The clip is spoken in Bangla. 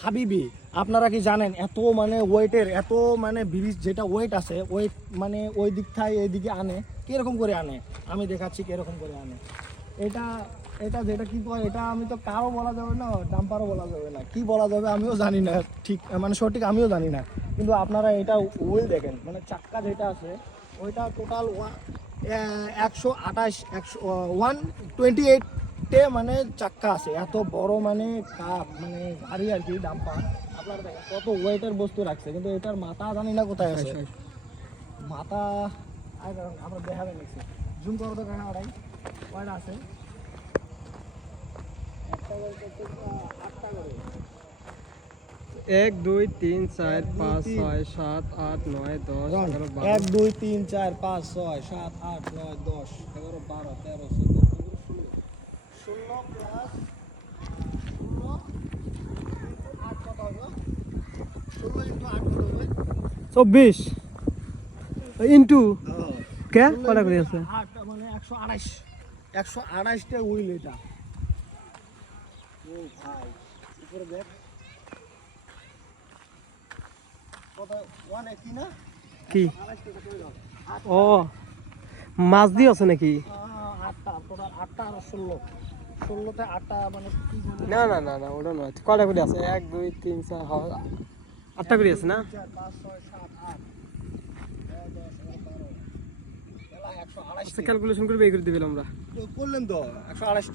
হাবিবি, আপনারা কি জানেন এত মানে ওয়েটের, এত মানে ব্রিজ যেটা ওয়েট আছে, ওয়েট মানে ওই দিক থেকে এইদিকে আনে কীরকম করে আনে, আমি দেখাচ্ছি কীরকম করে আনে। এটা এটা যেটা কি কয়, এটা আমি তো কারও বলা যাবে না, ডাম্পারও বলা যাবে না, কি বলা যাবে আমিও জানি না, ঠিক মানে সঠিক আমিও জানি না। কিন্তু আপনারা এটা হুইল দেখেন, মানে চাক্কা যেটা আছে ওইটা টোটাল 128 মানে চাক্কা আছে, এত বড় মানে কাপ মানে গাড়ি আর কি ডাম্পার। আপনারা দেখেন কত ওয়েটের বস্তু রাখছে, কিন্তু এটার মাথা জানি না কোথায় আছে। মাথা আমরা দেখাবে নিচ্ছি, জুম করো তো কেন আড়াই কয়টা আছে, একটা করে আটটা করে। 1 2 3 4 5 6 7 8 9 10 11 12 1 2 3 4 5 6 7 8 9 10 11 12 13 14 16 প্লাস 16 8 কত হবে, 16 ইন্টু 8 কত হবে, 24 ইনটু কে 16 কটা করে আছে 8 মানে 128, 128টা হুইল এটা। ও ভাই উপরে দেখ কত, 180 না কি 128 কত হলো, ও মাছ দিয়ে আছে নাকি? আটটা টোটাল, আটটা আর 16, 16তে আটটা মানে কি বলে, না না না না ওটা নয়, কটা করে আছে 1 2 3 4 8টা করে আছে না? 4 5 6 7 8 9 10 11 12 128 ক্যালকুলেশন করে বের করে দিবেন আমরা। করলেন তো 128।